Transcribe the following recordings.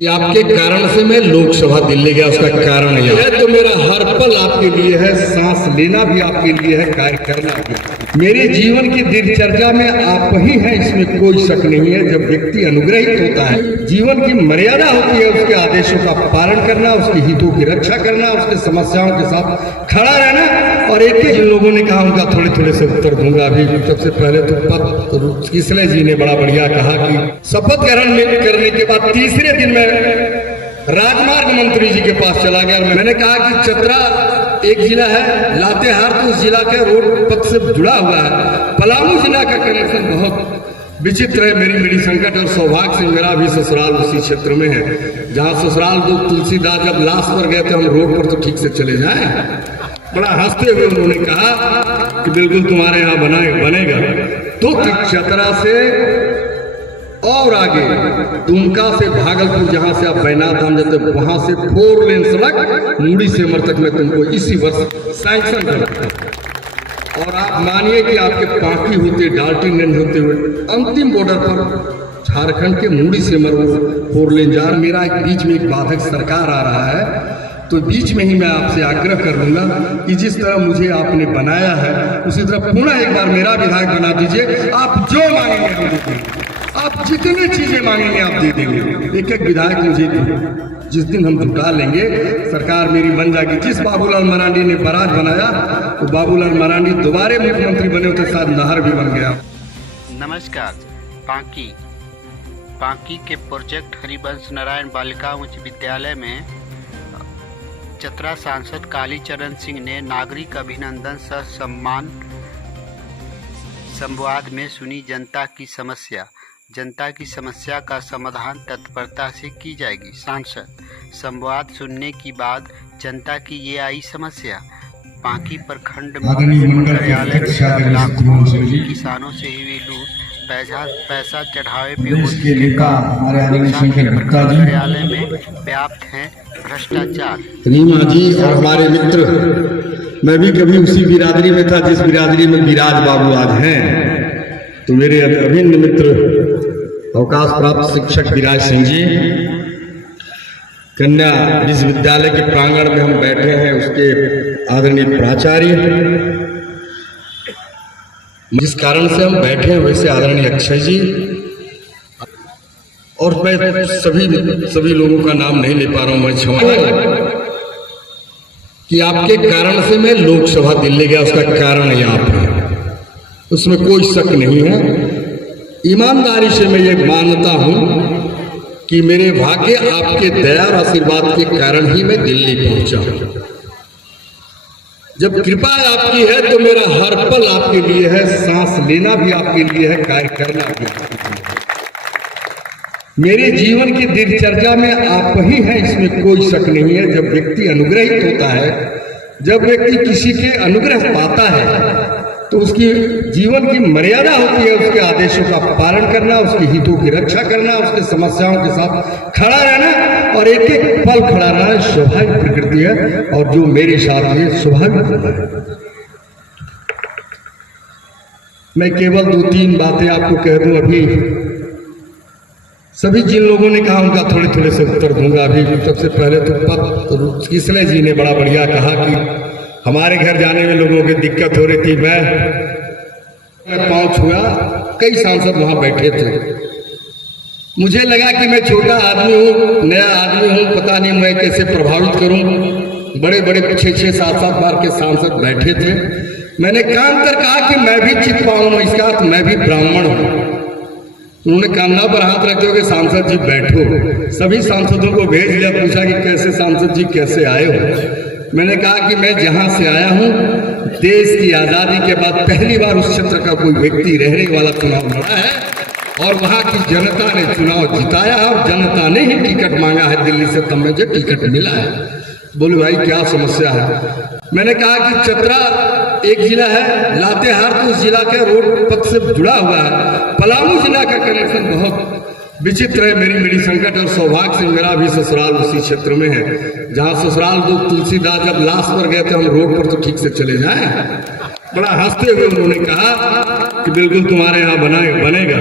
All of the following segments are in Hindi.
कि आपके कारण से मैं लोकसभा दिल्ली गया, उसका कारण यह है तो मेरा हर पल आपके लिए है, सांस लेना भी आपके लिए है, कार्य करना भी। मेरे जीवन की दिनचर्या में आप ही हैं, इसमें कोई शक नहीं है। जब व्यक्ति अनुग्रहित होता है, जीवन की मर्यादा होती है उसके आदेशों का पालन करना, उसके हितों की रक्षा करना, उसके समस्याओं के साथ खड़ा रहना। और एक जिन लोगों ने कहा उनका थोड़े थोड़े से उत्तर दूंगा। अभी सबसे पहले तो किसले जी ने बड़ा बढ़िया कहा कि शपथ ग्रहण करने के बाद तीसरे दिन में राजमार्ग मंत्री जी के पास चला गया। मैंने कहा कि चतरा एक जिला है, लातेहार तो उस जिला के रोड पथ से जुड़ा हुआ है, पलामू जिला का कनेक्शन बहुत विचित्र है। मेरी संकट और सौभाग्य से मेरा भी ससुराल उसी क्षेत्र में है, जहाँ ससुराल दो तुलसीदास जब लास्ट पर गए थे हम रोड पर तो ठीक से चले जाए। बड़ा हंसते हुए उन्होंने कहा कि बिल्कुल तुम्हारे यहाँ बनेगा। तो चतरा से और आगे दुमका से भागलपुर, जहां से आप बैनाथ धाम जाते हैं, वहां से 4 लेन सड़क मुड़ी से मर तक मैं तुमको इसी वर्ष सैंक्शन कर। और आप मानिए कि आपके पांकी होते, डाल्टनगंज होते हुए अंतिम बॉर्डर पर झारखंड के मुड़ी से मर 4 लेन जा, मेरा एक बीच में एक बाधक सरकार आ रहा है। तो बीच में ही मैं आपसे आग्रह कर लूंगा कि जिस तरह मुझे आपने बनाया है उसी तरह पुनः एक बार मेरा विधायक बना दीजिए। आप जो मांगेंगे हम दे देंगे, आप जितनी चीजें मांगेंगे आप दे देंगे। एक एक विधायक मुझे जिस दिन हम जुटा लेंगे सरकार मेरी बन जाएगी। जिस बाबूलाल मरांडी ने बराज बनाया तो बाबूलाल मरांडी दोबारा मुख्यमंत्री बने होते, शायद नहर भी बन गया। नमस्कार। पांकी के प्रोजेक्ट हरिवंश नारायण बालिका उच्च विद्यालय में चतरा सांसद कालीचरण सिंह ने नागरिक अभिनंदन सह सम्मान संवाद में सुनी जनता की समस्या का समाधान तत्परता से की जाएगी। सांसद संवाद सुनने के बाद जनता की ये आई समस्या। पांकी प्रखंड कार्यालय लाखों किसानों से हुई लूट, पैसा चढ़ावे पे कार्यालय में व्याप्त है भ्रष्टाचार। रीमा जी और हमारे मित्र, मैं भी कभी उसी बिरादरी में था जिस बिरादरी में विराज बाबू आज हैं। तो मेरे अभिन्न मित्र अवकाश प्राप्त शिक्षक विराज सिंह जी, कन्या विश्वविद्यालय के प्रांगण में हम बैठे हैं, उसके आदरणीय प्राचार्य, जिस कारण से हम बैठे हैं वैसे आदरणीय अक्षय जी, और मैं सभी लोगों का नाम नहीं ले पा रहा हूं, मैं क्षमा कि आपके कारण से मैं लोकसभा दिल्ली गया, उसका कारण यह आप है, उसमें कोई शक नहीं है। ईमानदारी से मैं ये मानता हूं कि मेरे भाग्य आपके दया और आशीर्वाद के कारण ही मैं दिल्ली पहुंचा। जब कृपा आपकी है तो मेरा हर पल आपके लिए है, सांस लेना भी आपके लिए है, कार्य करना भी आपके लिए है। मेरे जीवन की दिनचर्या में आप ही हैं, इसमें कोई शक नहीं है। जब व्यक्ति अनुग्रहित होता है, जब व्यक्ति किसी के अनुग्रह पाता है तो उसकी जीवन की मर्यादा होती है उसके आदेशों का पालन करना, उसके हितों की रक्षा करना, उसके समस्याओं के साथ खड़ा रहना और एक एक पल खड़ा रहना स्वाभाविक प्रकृति है। और जो मेरे साथ है स्वाभाविक है। मैं केवल 2-3 बातें आपको कह दूं। अभी सभी जिन लोगों ने कहा उनका थोड़े थोड़े से उत्तर दूंगा। अभी सबसे पहले तो किसले जी ने बड़ा बढ़िया कहा कि हमारे घर जाने में लोगों की दिक्कत हो रही थी। मैं पांव छुआ, कई सांसद वहां बैठे थे। मुझे लगा कि मैं छोटा आदमी हूँ, नया आदमी हूँ, पता नहीं मैं कैसे प्रभावित करूं। बड़े बड़े 6-7 बार के सांसद बैठे थे। मैंने कान कर कहा कि मैं भी चित पाऊँ इसका, तो मैं भी ब्राह्मण हूँ। उन्होंने कान्हा पर हाथ रखते हुए सांसद जी बैठो। सभी सांसदों को भेज दिया, पूछा कि कैसे सांसद जी कैसे आए हो। मैंने कहा कि मैं जहां से आया हूं, देश की आज़ादी के बाद पहली बार उस क्षेत्र का कोई व्यक्ति रहने वाला चुनाव लड़ा है और वहां की जनता ने चुनाव जिताया और जनता ने ही टिकट मांगा है दिल्ली से, तब मुझे टिकट मिला है। बोले भाई क्या समस्या है। मैंने कहा कि चतरा एक जिला है, लातेहार तो उस जिला के रोड पथ से जुड़ा हुआ है, पलामू जिला का कनेक्शन बहुत विचित्र है। मेरी संकट और सौभाग्य से मेरा भी ससुराल उसी क्षेत्र में है, जहाँ ससुराल दो तुलसीदास जब लास्ट पर गए थे हम रोड पर तो ठीक से चले जाए। बड़ा हंसते हुए उन्होंने कहा कि बिल्कुल तुम्हारे यहाँ बनेगा।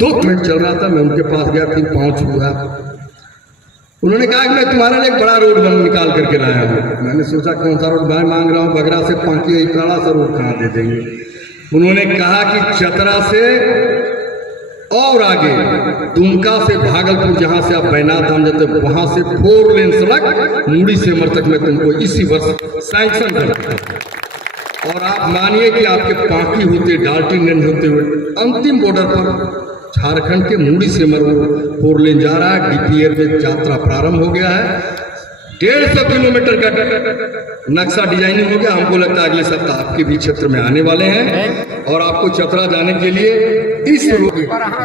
तो मैं चल रहा था, मैं उनके पास गया, फिर पाँव छुआ। उन्होंने कहा कि मैं तुम्हारे लिए एक बड़ा रोड निकाल करके लाया हूँ। मैंने सोचा कौन सा रोड मैं मांग रहा हूँ, बगरा से पांकी कड़ा सा रोड कहाँ दे देंगे। उन्होंने कहा कि चतरा से और आगे दुमका से भागलपुर, जहां से आप बैनाथ धाम जाते हो, वहां से 4 लेन सड़क मुड़ी से मर तक मैं तुमको इसी वर्ष सैंक्शन कर दूंगा। और आप मानिए कि आपके पांकी होते डाल्टनगंज होते हुए अंतिम बॉर्डर पर झारखंड के मुड़ी से मर 4 लेन जा रहा है। डीपीआर में यात्रा प्रारंभ हो गया है। 150 किलोमीटर का नक्शा डिजाइनिंग हो गया। हमको लगता है अगले सप्ताह आपके भी क्षेत्र में आने वाले हैं। और आपको चतरा जाने के लिए इस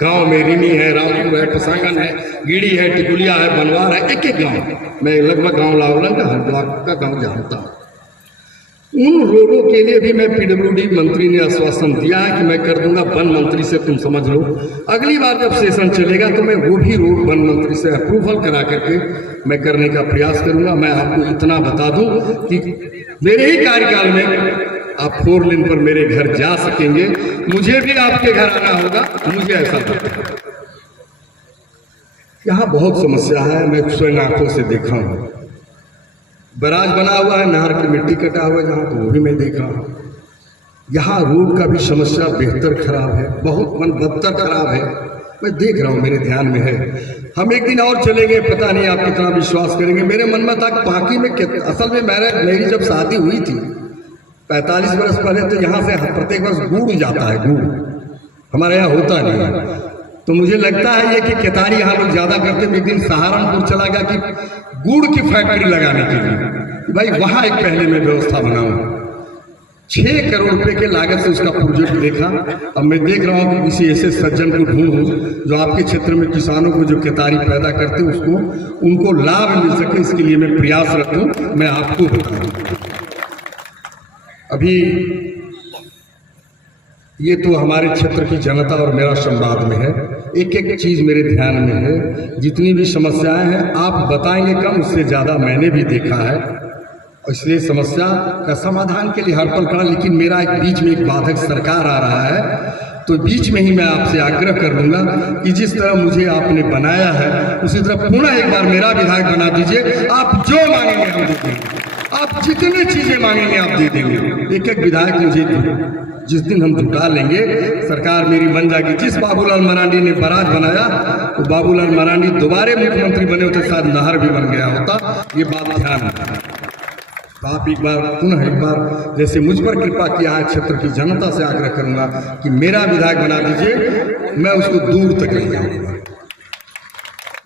गांव में रिनी है, रामपुर है, पसांगन है, गिड़ी है, टिकुलिया है, बनवार है, एक एक गांव मैं लगभग गांव लावलन का हरिद्वार का गांव जानता हूँ। उन रोडों के लिए भी मैं पीडब्ल्यूडी मंत्री ने आश्वासन दिया है कि मैं कर दूंगा। वन मंत्री से तुम समझ लो, अगली बार जब सेशन चलेगा तो मैं वो भी रोड वन मंत्री से अप्रूवल करा करके मैं करने का प्रयास करूंगा। मैं आपको इतना बता दूं कि मेरे ही कार्यकाल में आप 4 लेन पर मेरे घर जा सकेंगे। मुझे भी आपके घर आना होगा, मुझे ऐसा लगता है। यहाँ बहुत समस्या है, मैं स्वयं आंखों से देखा हूँ। बराज बना हुआ है, नहर की मिट्टी कटा हुआ है जहाँ, तो वो भी मैं देखा हूँ। यहाँ रोड का भी समस्या बेहतर खराब है, बहुत बदतर खराब है। मैं देख रहा हूँ, मेरे ध्यान में है। हम एक दिन और चलेंगे, पता नहीं आप कितना विश्वास करेंगे। मेरे मन में था पांकी में असल में मेरी जब शादी हुई थी 45 वर्ष पहले, तो यहाँ से प्रत्येक वर्ष गुड़ जाता है। गुड़ हमारे यहाँ होता नहीं है, तो मुझे लगता है ये कि केतारी यहाँ लोग ज्यादा करते हैं। एक दिन सहारनपुर चला गया कि गुड़ की फैक्ट्री लगाने के लिए, भाई वहां एक पहले मैं व्यवस्था बनाऊं। 6 करोड़ रुपए के लागत से उसका प्रोजेक्ट देखा। अब मैं देख रहा हूँ कि किसी ऐसे सज्जन को ढूंढूं जो आपके क्षेत्र में किसानों को जो केतारी पैदा करते उसको उनको लाभ मिल सके, इसके लिए मैं प्रयासरत हूँ। मैं आपको बताऊँ, अभी ये तो हमारे क्षेत्र की जनता और मेरा संवाद में है। एक एक चीज मेरे ध्यान में है। जितनी भी समस्याएं हैं आप बताएंगे कम, उससे ज्यादा मैंने भी देखा है। इसलिए समस्या का समाधान के लिए हर पल खड़ा। लेकिन मेरा एक बीच में एक बाधक सरकार आ रहा है, तो बीच में ही मैं आपसे आग्रह कर लूंगा कि जिस तरह मुझे आपने बनाया है उसी तरह पुनः एक बार मेरा विधायक बना दीजिए। आप जो मांगेंगे हम दे देंगे, आप जितनी चीजें मांगेंगे आप दे देंगे। एक एक विधायक मुझे जिस दिन हम जुटा लेंगे, सरकार मेरी बन जाएगी। जिस बाबूलाल मरांडी ने बराज बनाया, तो बाबूलाल मरांडी दोबारा मुख्यमंत्री बने होते, शायद नहर भी बन गया होता। ये बात ध्यान रखना। तो आप एक बार पुनः एक बार जैसे मुझ पर कृपा किया है, क्षेत्र की जनता से आग्रह करूंगा कि मेरा विधायक बना दीजिए। मैं उसको दूर तक ले जाऊंगा।